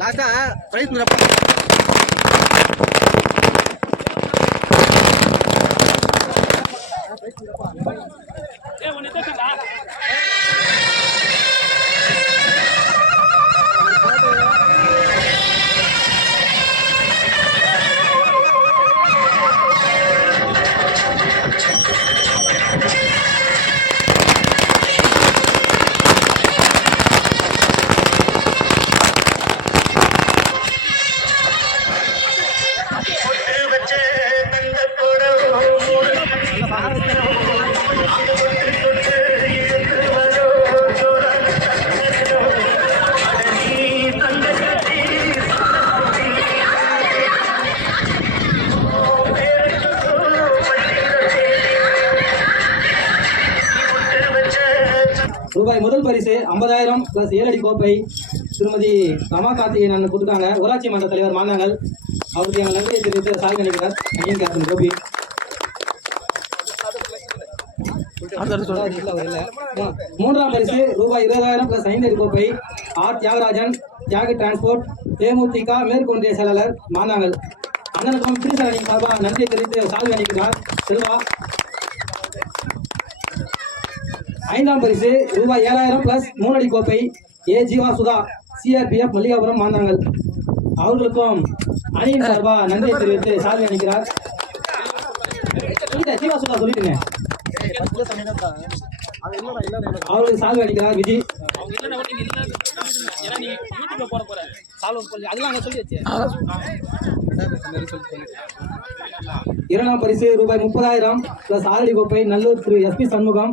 லாஸ்டா பிரைஸ் ரூபாய் முதல் பரிசு 50,000 பிளஸ் 7 அடி கோப்பை திருமதி ரமா கார்த்திகேயன் அண்ணன் கொடுத்தாங்க. ஊராட்சி மன்ற தலைவர் மாநாங்கள் அவருக்கு எங்கள் நன்றியை தெரிவித்து சாலை நினைக்கிறார். ஐயன் கேப்டன் கோபி. மூன்றாம் பரிசு ரூபாய் 20,000 பிளஸ் 5 அடி கோப்பை ஆர் தியாகராஜன் தியாகி டிரான்ஸ்போர்ட் தேமுதிக மேற்கு ஒன்றிய செயலாளர் மாநாங்கள் அண்ணனுக்கும் திருச்சரணியின் சார்பாக நன்றியை தெரிவித்து சாலை நினைக்கிறார் செல்வா. ஐந்தாம் பரிசு ரூபாய் 7,000 பிளஸ் 3 அடி கோப்பை ஏ ஜீவா சுதா சிஆர்பிஎஃப் மல்லிகாபுரம் மாந்தாங்கள் அவர்களுக்கும் அணியின் சார்பா நன்றியை தெரிவித்து சாதனை அளிக்கிறார். ஜீவா சுதா சொல்லிட்டுங்க அவர்களுக்கு சாதனை அளிக்கிறார் விஜய். இரண்டாம் பரிசு ரூபாய் 30,000 பிளஸ் 6 அடி கோப்பை நல்லூர் திரு எஸ்பி சண்முகம்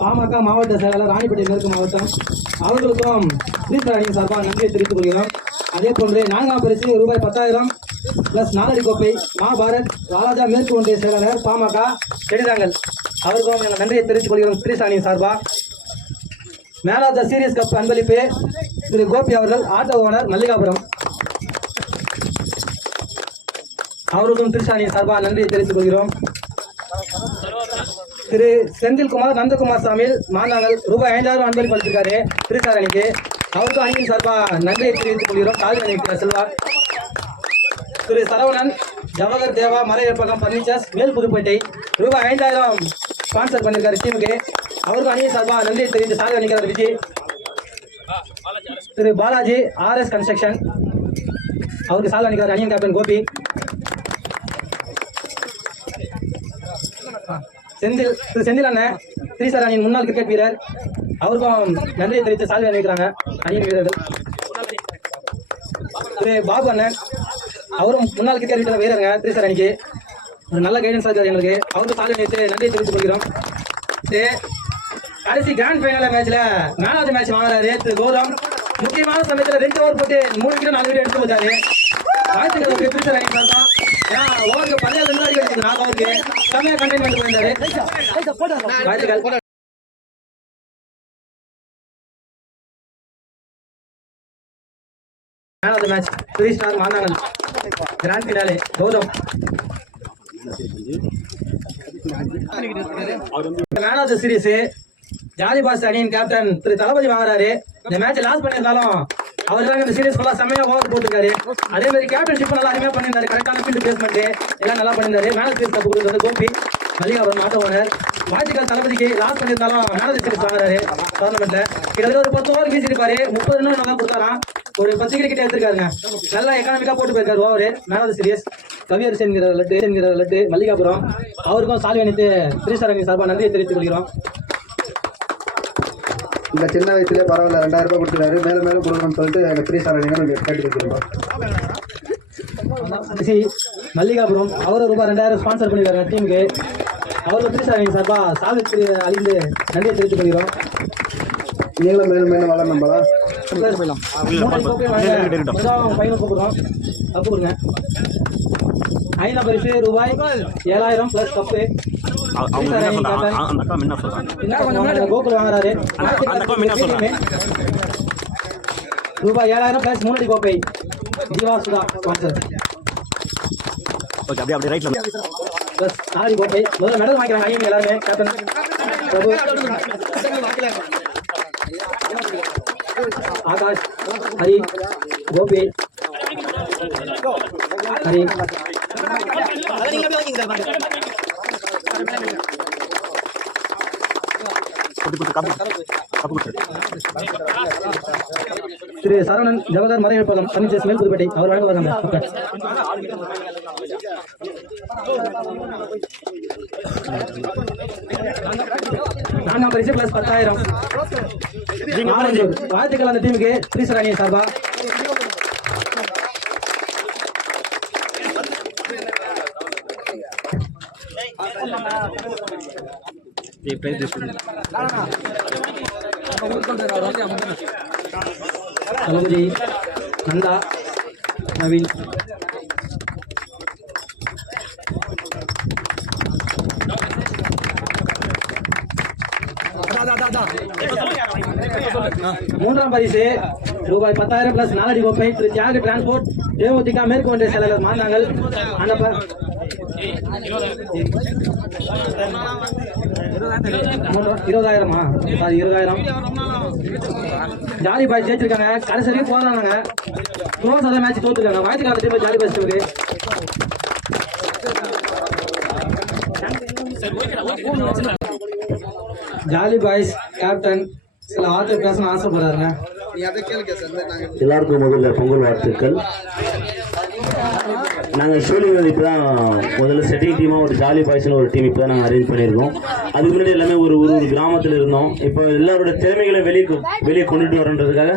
பாமக மாவட்ட செயலாளர் ராணிப்பேட்டை மேற்கு மாவட்டம் அவர்களுக்கும் ஸ்ரீதரணியின் சார்பாக நன்றியை தெரிவித்துக் கொள்கிறோம். அதே போன்று நான்காம் பரிசு ரூபாய் 10,000 பிளஸ் 4 அடி கோப்பை மா பாரத் ராஜா மேற்கு ஒன்றிய செயலாளர் பாமக செடிதாங்கல் அவருக்கும் எங்கள் நன்றியை தெரிவித்துக் கொள்கிறோம் ஸ்ரீதரணியின் சார்பாக. Man of the series cup அன்பளிப்பு திரு கோபி அவர்கள் ஆட்டோ ஓனர் மல்லிகாபுரம் அவருக்கும் திருச்சாணியின் சார்பாக நன்றியை தெரிவித்துக் கொள்கிறோம். திரு செந்தில்குமார் நந்தகுமார் சாமியில் மாநாங்கள் ரூபாய் 5,000 அன்பளிப்பு அளித்திருக்காரு திருச்சாரணிக்கு அவருக்கும் அணியின் சார்பாக நன்றியை தெரிவித்துக் கொள்கிறோம். கால்வி நினைக்கிறார் செல்வார். திரு சரவணன் ஜவஹர் தேவா மறைவிற்பகம் பர்னிச்சர்ஸ் மேல் புதுப்பேட்டை ரூபாய் 5,000 ஸ்பான்சர் பண்ணியிருக்காரு டீமுக்கு அவருக்கும் அணியின் சார்பாக நன்றியை தெரிவித்து சாதனை நினைக்கிறார் விஜய். திரு பாலாஜி ஆர்எஸ் கன்ஸ்ட்ரக்ஷன் அவருக்கு சாதனை நினைக்கிறார் அணியின் கேப்டன் கோபி. திரு செந்தில் அண்ணன் ஸ்ரீசரணியின் முன்னாள் கிரிக்கெட் வீரர் அவருக்கும் நன்றியை தெரிவித்து சாதனை நினைக்கிறாங்க அணியின் வீரர்கள். திரு பாபு அண்ணன் அவரும் முன்னாள் கிரிக்கெட் வீரருங்க ஸ்ரீசரணிக்கு ஒரு நல்ல கைடன்ஸ் இருக்காது எங்களுக்கு அவருக்கு சாதனை நினைத்து நன்றியை தெரிவித்துக் கொள்கிறோம். கடைசி கிராண்ட் ஃபைனல் மேட்ச்ல மேன் ஆஃப் தி மேட்ச் வாங்குறாரு திரு கௌதம். முக்கியமான சமயத்தில் 2 ஓவர் போட்டு 3 விக்கெட் 4 விக்கெட் எடுத்து போட்டாரு. வாழ்த்துக்கள் திருச்சரணி சார் தான். ஏன்னா ஓவருக்கு 17 ரன் அடிக்கிறது 4 ஓவருக்கு செம்மையா கண்டெயின் பண்ணி போயிருந்தாரு. வாழ்த்துக்கள். Man of the match 3 star மாநாங்கள் grand finale Gautham. Man of the series ஜாதி பாஸ் அணியின் கேப்டன் திரு தளபதி வாங்குறாரு. இந்த மேட்ச் லாஸ் பண்ணியிருந்தாலும் அவர் தான் இந்த சீரிஸ் ஃபுல்லா செம்மையா ஓவர் போட்டுருக்காரு. அதே மாதிரி கேப்டன்ஷிப் நல்லா அருமையா பண்ணியிருந்தாரு. கரெக்டான ஃபீல்டு பிளேஸ்மெண்ட் எல்லாம் நல்லா பண்ணியிருந்தாரு. மேன் ஆஃப் தி சீரிஸ் கொடுத்தது கோபி மல்லிகாபுரம் ஆட்டோ ஓனர். வாழ்த்துக்கள் தளபதிக்கு. லாஸ் பண்ணியிருந்தாலும் மேன் ஆஃப் தி சீரிஸ் வாங்குறாரு டோர்னமெண்ட்ல. கிட்டத்தட்ட ஒரு 10 ஓவர் வீசிருப்பாரு. 30 ரன் நல்லா கொடுத்தாராம். ஒரு 10 விக்கெட் எடுத்திருக்காருங்க. நல்லா எக்கனாமிக்கா போட்டு போயிருக்காரு over. Man of the series Kaviyarasu என்கிற லட்டு மல்லிகாபுரம் அவருக்கும் சால்வி அணித்து ஸ்ரீசரணி சார்பாக நன்றியை தெரிவித்துக் கொள்கிறோம். இந்த சின்ன வயசுலேயே பரவாயில்ல 2,000 ரூபாய் கொடுத்துருக்காரு. மேலும் மேலும் கொடுக்கணும்னு சொல்லிட்டு எனக்கு ஸ்ரீசரணிகள் கேட்டுக்கிறோம். மல்லிகாபுரம் அவரும் ரூபாய் 2,000 ஸ்பான்சர் பண்ணியிருக்காங்க டீமுக்கு. அவருக்கு ஸ்ரீசரணி சார்பாக சால்வி அழிந்து நன்றியை தெரிவித்துக் கொள்கிறோம். நீங்களும் மேலும் மேலும் வளர நம்பலாம். ஐந்தாம் பரிசு ரூபாய் 7,000 பிளஸ் கப்பு கோகுல் வாங்குறாரு. ரூபாய் 7,000 பிளஸ் 3 அடி கோப்பை ஜீவா சுதா ஸ்பான்சர். ஓகே, அப்படியே ரைட்ல ப்ளஸ் நாலடி கோப்பை. முதல்ல மெடல் வாங்கிக்கிறாங்க ஐயங்க எல்லாருமே. கேப்டன் பிரபு, ஆகாஷ், ஹரி, கோபி, ஹரி, திரு சரவணன் ஜவஹர் மறைவிப்பகம் பர்னிச்சர்ஸ் மேல் புதுப்பேட்டை அவர் வழங்குவாங்க. நான்காம் பரிசு பிளஸ் 10,000. வாழ்த்துக்கள் அந்த டீமுக்கு ஸ்ரீசரணி சார்பா. கலஞ்சி, நந்தா, நவீன், மூன்றாம் பரிசு ரூபாய் 10,000 பிளஸ் 4 அடி கோப்பை திரு தியாக டிரான்ஸ்போர்ட் தேமுதிக மேற்கு ஒன்றிய செயலாளர் மாந்தாங்கள் அன்னப்ப 20,000 20,000. ஜாலி பாய் ஜெயிச்சிருக்காங்க. கடைசி வரைக்கும் போறாங்க. க்ளோஸ் அதான் மேட்ச் தோத்துருக்காங்க. வாழ்த்துக்கான டீம் ஜாலி பாய்ஸ் இருக்கு. ஜாலி பாய்ஸ் கேப்டன் சில வார்த்தை பேசணும் ஆசைப்படுறாருங்க. எல்லாருக்கும் முதல்ல பொங்கல் வாழ்த்துக்கள். நாங்கள் ஷூலிங் இப்போ தான் முதல்ல செட்டிங் டீமாக ஒரு ஜாலி பாய்ஸ்னு ஒரு டீம் இப்போ தான் நாங்கள் அரேஞ்ச் பண்ணியிருக்கோம். அதுக்கு முன்னாடி எல்லாமே ஒரு கிராமத்தில் இருந்தோம். இப்போ எல்லாரோட திறமைகளை வெளியே கொண்டுட்டு வரன்றதுக்காக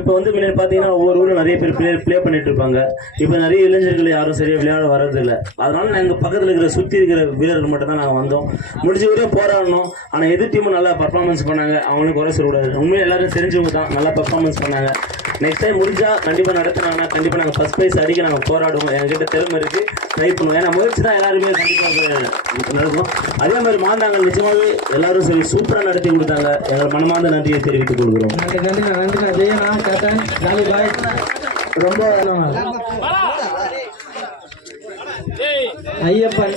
இப்போ வந்து முன்னாடி பார்த்தீங்கன்னா ஒவ்வொரு ஊரில் நிறைய பேர் ப்ளே பண்ணிட்டு இருப்பாங்க. இப்போ நிறைய இளைஞர்கள் யாரும் சரியாக விளையாட வர்றதில்லை. அதனால நாங்கள் பக்கத்தில் இருக்கிற சுற்றி இருக்கிற வீரர்கள் மட்டும் தான் நாங்கள் வந்தோம். முடிஞ்ச வரையும் போராடணும். ஆனால் எதிர் டீமும் நல்லா பர்ஃபார்மன்ஸ் பண்ணாங்க. அவங்களும் குறை சொல்லக்கூடாது. உண்மையாக எல்லாரும் தெரிஞ்சவங்க தான் நல்லா பர்ஃபார்மன்ஸ் பண்ணாங்க. நெக்ஸ்ட் டைம் முடிஞ்சால் கண்டிப்பாக நடத்தினாங்கன்னா கண்டிப்பாக நாங்கள் ஃபஸ்ட் ப்ரைஸ் அடிக்க நாங்கள் போராடுவோம். எங்ககிட்ட திறமை இருக்குது, ட்ரை பண்ணுவோம். ஏன்னா முயற்சி தான் எல்லாருமே கண்டிப்பாக நடக்கும். அதே மாதிரி மாந்தாங்கள் நிச்சயமாகவே எல்லாரும் சரி சூப்பராக நடத்தி கொடுத்தாங்க. எங்கள் மனமார்ந்த நன்றியை தெரிவித்துக் கொள்கிறோம். நன்றி ஜெயனா கேப்டன் ஜாலி பாய். ரொம்ப ஐயப்பன்,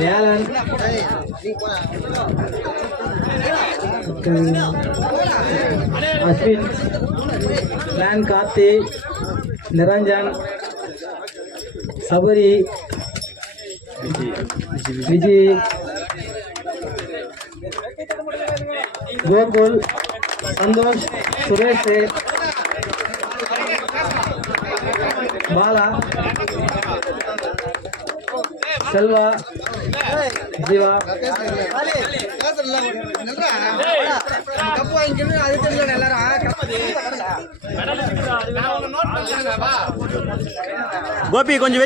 வேலன், அஸ்வின், பிளான், கார்த்தி, நிரஞ்சன், சபரி, விஜய், கோகுல், சந்தோஷ், சுரேஷ், பாலா, செல்வா, ஜீவா, கோபி கொஞ்சம்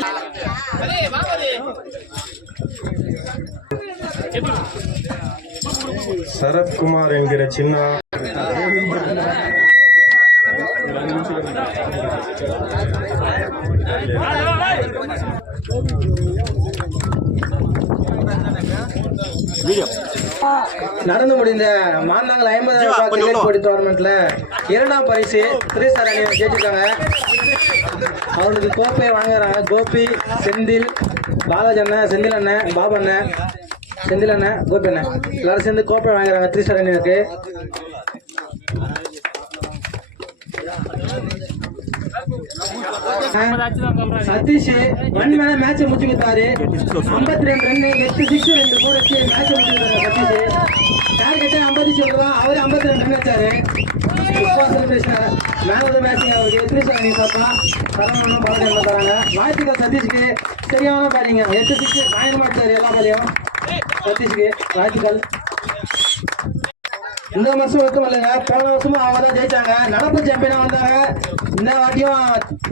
சரத்குமார் என்கிற சின்ன நடந்து முடிந்த மாந்தாங்கல் 50,000 கோடி டோர்னமெண்ட்ல 2ஆம் பரிசு ஸ்ரீசரணி ஜெயிச்சிருக்காங்க. அவங்களுக்கு கோப்பையை வாங்குறாங்க. கோபி, செந்தில், பாலாஜி அண்ணன், செந்தில் அண்ணன், பாபு அண்ணன், செந்தில் அண்ணன், கோபி அண்ணன் எல்லாரும் சேர்ந்து கோப்பை வாங்குறாங்க ஸ்ரீசரணிக்கு. சதீஷ் 1 மேல மேட்ச் முடிச்சு கொடுத்தாரு. 52 ரன் 8 6 2 4 வச்சு மேட்ச் முடிச்சிருக்காரு சதீஷ். டார்கெட் 56 ரூபா. அவர் 52 ரன் வச்சாரு. Celebration man of the match அவருக்கு ஸ்ரீசரணி சாப்பா சரவணனும் பாலகண்டம் தராங்க. வாழ்த்துக்கள் சதீஷ்க்கு. சரியான பாருங்க 8 6 பயணமா எடுத்தாரு எல்லா வேலையும். சதீஷ்க்கு வாழ்த்துக்கள். இந்த வருஷம் மட்டும் இல்லைங்க, போன வருஷமும் அவங்க தான் ஜெயிச்சாங்க. நடப்பு சாம்பியனா வந்தாங்க. இந்த வாட்டியும்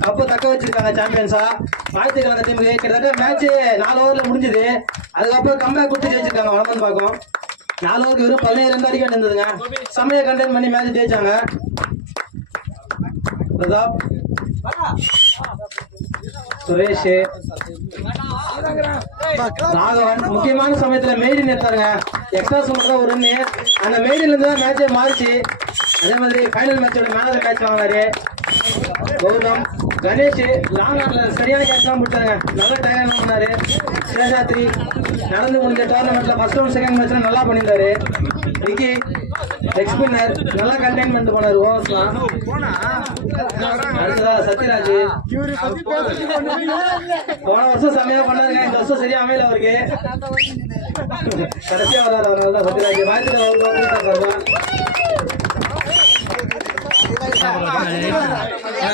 கப்பு தக்க வச்சிருக்காங்க சாம்பியன்ஸா. வாழ்த்துக்கள் அந்த டீமுக்கு. கிட்டத்தட்ட மேட்ச் 4 ஓவர்ல முடிஞ்சது. அதுக்கப்புறம் கம்பேக் கொடுத்து ஜெயிச்சிருக்காங்க. வளர்ந்து பார்க்கும் 4 ஓவருக்கு வெறும் 17 ரன் அடிக்க இருந்ததுங்க. சமய கண்டெயின் பண்ணி மேட்ச் ஜெயிச்சாங்க. பிரதாப், சுரேஷ், ராகவன் முக்கியமான சமயத்துல மெய்டின் எடுத்தாருங்க. எக்ஸ்ட்ரா சுமர் தான் ஒரு ரன்னு. அந்த மெய்டின்ல இருந்து தான் மேட்சே மாறிச்சு. அதே மாதிரி ஃபைனல் மேட்சோட மேன் ஆஃப் தி மேட்ச் வாங்கினாரு. கௌதம், கணேஷ் லாங் ஆட்ல சரியான கேட்ச்லாம் போட்டாங்க. நல்ல டைம் பண்ணாரு. சேஷாத்ரி நடந்து முடிஞ்ச டோர்னமெண்ட்ல ஃபர்ஸ்ட் ரவுண்ட் செகண்ட் மேட்ச்ல நல்லா பண்ணியிருந்தாரு. விக்கி எக்ஸ்பின்னர் நல்லா கண்டெயின்மெண்ட் பண்ணாரு ஓவர்ஸ்லாம். அடுத்ததா சத்யராஜ் போன வருஷம் செம்மையா பண்ணாருங்க. இந்த வருஷம் சரியா அமையல அவருக்கு. கடைசியா வர்றாரு அவரால் தான் சத்யராஜ். வாழ்த்துக்கள் அவருக்கு.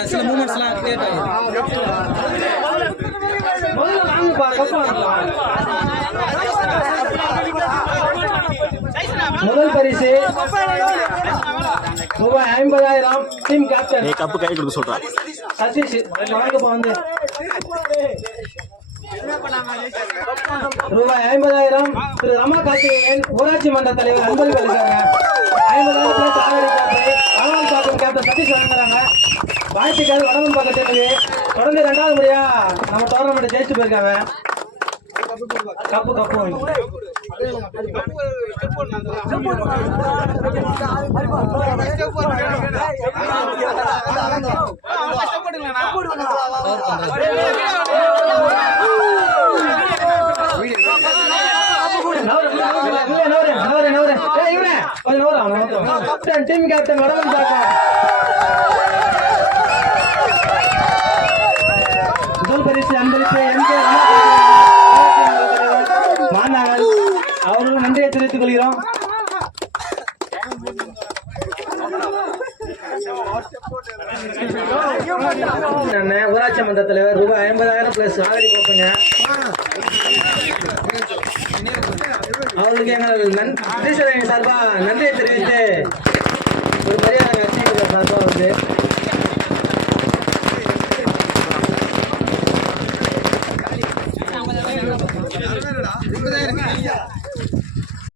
சில மூமெண்ட்ஸ்லாம் கிரியேட் ஆகும். முதல்ல வாங்கப்பா கப்பு வாங்கலாம். முதல் பரிசு ரூபாய் 50,000 டீம் கேப்டன் கப்பு கை கொடுக்க சொல்றான் சதீஷ். வாங்கப்பா வந்து ரூபாய் 50,000 திரு ரமா கார்த்திகேயன் ஊராட்சி மன்ற தலைவர் அன்பளிப்பு அளித்தாங்க. 50,000 ஆவணி காப்பு கேப்டன் சதீஷ் வழங்குறாங்க. வாழ்த்துக்கள் வடமன் பக்கத்துக்கு. தொடர்ந்து 2வது முறையா நம்ம டோர்னமெண்ட் ஜெயிச்சு போயிருக்காங்க. கப்பு கப்பு வாங்கி டீம் கேப்டன் வடமன் பாக்கம். முதல் பரிசு அன்பளிப்பு எம்கே மாநாங்கள். அவர்களும் நன்றியை தெரிவித்துக் கொள்கிறோம். ஊராட்சி மன்ற தலைவர் ரூபாய் 50,000 பிளஸ் ஆதரி கொடுப்பீங்க. அவர்களுக்கு எங்கள் சார்பா நன்றியை தெரிவித்து ஒரு மரியாதை சார்பா வந்து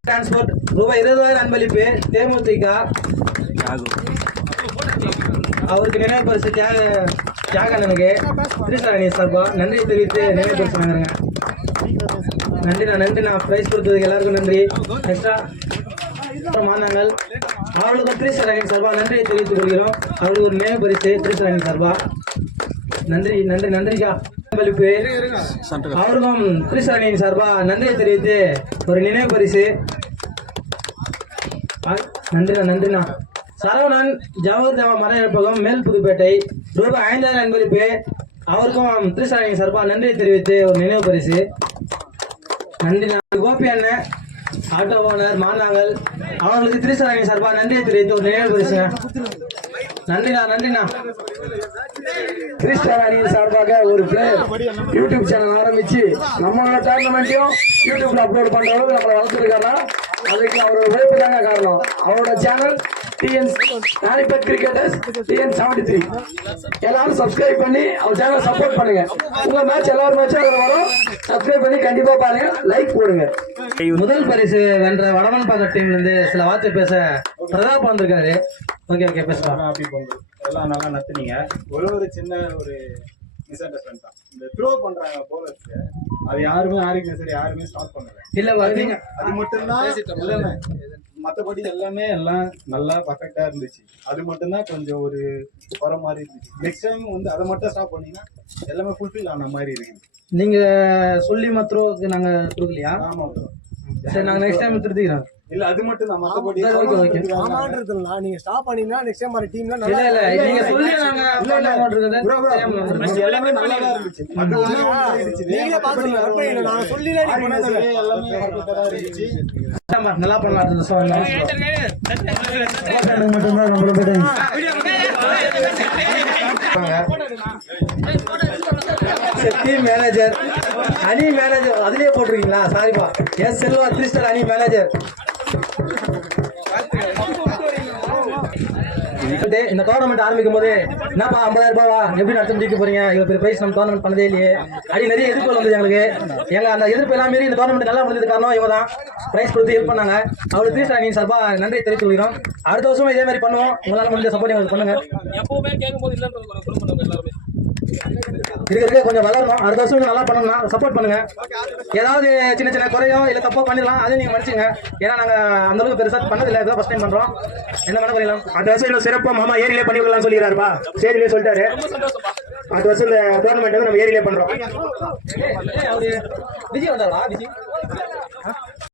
டிரான்ஸ்போர்ட் ரூபாய் 20,000 அன்பளிப்பு தேமுதிக. அவருக்கு நினைவு பரிசு தியாகண்ணனுக்கு திரிசரணி சார்பா நன்றி தெரிவித்து நினைவு பரிசு வாங்குறேங்க. நன்றிண்ணா பிரைஸ் கொடுத்ததுக்கு எல்லாருக்கும் நன்றி. எக்ஸ்ட்ரா மாநாங்கள் அவர்களுக்கும் திரிசரணி சார்பா நன்றியை தெரிவித்துக் கொள்கிறோம். அவர்களுக்கு ஒரு நினைவு பரிசு திரிசரணி சார்பா நன்றிக்கா அன்பளிப்பு. அவருக்கும் திரிசரணியின் சார்பா நன்றியை தெரிவித்து ஒரு நினைவு பரிசு. நன்றிண்ணா. சரவணன் ஜவஹர் தேவா மறைப்பகம் மேல் புதுப்பேட்டை ரூபாய் 5,000 அன்பளிப்பு. அவருக்கும் திரிசரணியின் சார்பா நன்றியை தெரிவித்து ஒரு நினைவு பரிசு. நன்றிண்ணா. கோபி அண்ணன் ஆட்டோ ஓனர் மாநாங்கள் அவங்களுக்கு திரிசரணியின் சார்பா நன்றியை தெரிவித்து ஒரு நினைவு பரிசு. நன்றிண்ணா. கிறிஸ்டர் அணியின் சார்பாக ஒரு பிளேயர் யூடியூப் சேனல் ஆரம்பிச்சு நம்மளோட டோர்னமெண்ட்டையும் யூடியூப்ல அப்லோட் பண்ற அளவுக்கு நம்மளை வளர்த்துருக்காரா. அதுக்கு அவரோட உழைப்பு தாங்க காரணம். அவரோட சேனல் TN நானிபெட் கிரிக்கெட்டர்ஸ் TN73. எல்லாரும் சப்ஸ்கிரைப் பண்ணி அவர் சேனல் சப்போர்ட் பண்ணுங்க. உங்க மேட்ச் எல்லாரும் மேட்சும் அதில் வரும். சப்ஸ்கிரைப் பண்ணி கண்டிப்பா பாருங்க, லைக் போடுங்க. முதல் பரிசு வென்ற வடமன் பாக்க டீம்ல இருந்து சில வார்த்தை பேச பிரதாப் வந்திருக்காரு. ஓகே பேசலாம். எல்லாம் நல்லா நத்துனீங்க. ஒரு சின்ன ஒரு மிஸ் அண்டர்ஸ்டாண்ட் தான். இந்த த்ரோ பண்றாங்க போலர்ஸ், அது யாருமே ஸ்டாப் பண்ணல. இல்ல அது மட்டும்தான். மற்றபடி எல்லாம் நல்லா பர்ஃபெக்டா இருந்துச்சு. அது மட்டும்தான் கொஞ்சம் ஒரு வர மாதிரி இருந்துச்சு. நெக்ஸ்ட் டைம் வந்து அதை மட்டும் ஸ்டாப் பண்ணீங்கன்னா எல்லாமே ஃபுல்ஃபில் ஆன மாதிரி இருக்கு. நீங்க சொல்லி த்ரோக்கு நாங்க கொடுக்கலையா? ஆமா, சரி, நாங்க நெக்ஸ்ட் டைம் திருத்திக்கிறோம். இல்ல அது மட்டும் தான். மற்றபடி நீங்க ஸ்டாப் பண்ணீங்கன்னா நெக்ஸ்ட் டைம் வர டீம்ல இல்ல நீங்க சொல்லி நாங்க எல்லாமே நல்லா தான் இருந்துச்சு. நீங்களே பாத்துங்க. நான் சொல்லல நீ பண்ணல. எல்லாமே பர்ஃபெக்ட்டா இருந்துச்சு. நல்லா பண்ணலாம். மட்டும்தான் நம்மளோட டீம் மேனேஜர் அணி மேனேஜர் அதுலயே போட்டிருக்கீங்களா? சாரிப்பா. எஸ் செல்வா திரிஸ்டர் அணி மேனேஜர். இந்த டோர்னமெண்ட் ஆரம்பிக்கும் போது என்னப்பா 50,000 ரூபாவா எப்படி நடத்தி ஜெயிக்க போறீங்க? இவ்வளவு பெரிய பிரைஸ் நம்ம டோர்னமெண்ட் பண்ணதே இல்லையே. அடி நிறைய எதிர்ப்பு வந்தது எங்களுக்கு. எங்க அந்த எதிர்ப்பு எல்லாம் மீறி இந்த டோர்னமெண்ட் நல்லா முடிஞ்சது காரணம் இவங்க தான். பிரைஸ் கொடுத்து ஹெல்ப் பண்ணாங்க. அவரு திரிஸ்டர் அணி சார்பா நன்றி தெரிவித்து கொள்கிறோம். அடுத்த வருஷம் இதே மாதிரி பண்ணுவோம். உங்களால முடிஞ்ச சப்போர்ட் எங்களுக்கு பண்ணுங்க. இருக்க கொஞ்சம் வளரணும். அடுத்த வருஷம் இன்னும் நல்லா பண்ணணும்னா சப்போர்ட் பண்ணுங்க. ஏதாவது சின்ன சின்ன குறையோ இல்லை தப்போ பண்ணிடலாம், அதையும் நீங்க மன்னிச்சுங்க. ஏன்னா நாங்க அந்த அளவுக்கு பெருசா பண்ணதில்லை, இதான் ஃபர்ஸ்ட் டைம் பண்றோம். என்ன பண்ண பண்ணிடலாம். அடுத்த வருஷம் இன்னும் சிறப்பா மாமா ஏரியிலே பண்ணி விடலாம் சொல்லிடுறாருப்பா. சேரியிலே சொல்லிட்டாரு. அடுத்த வருஷம் இந்த டோர்னமெண்ட் வந்து நம்ம ஏரியிலே பண்றோம். விஜய் வந்தாரா? விஜய்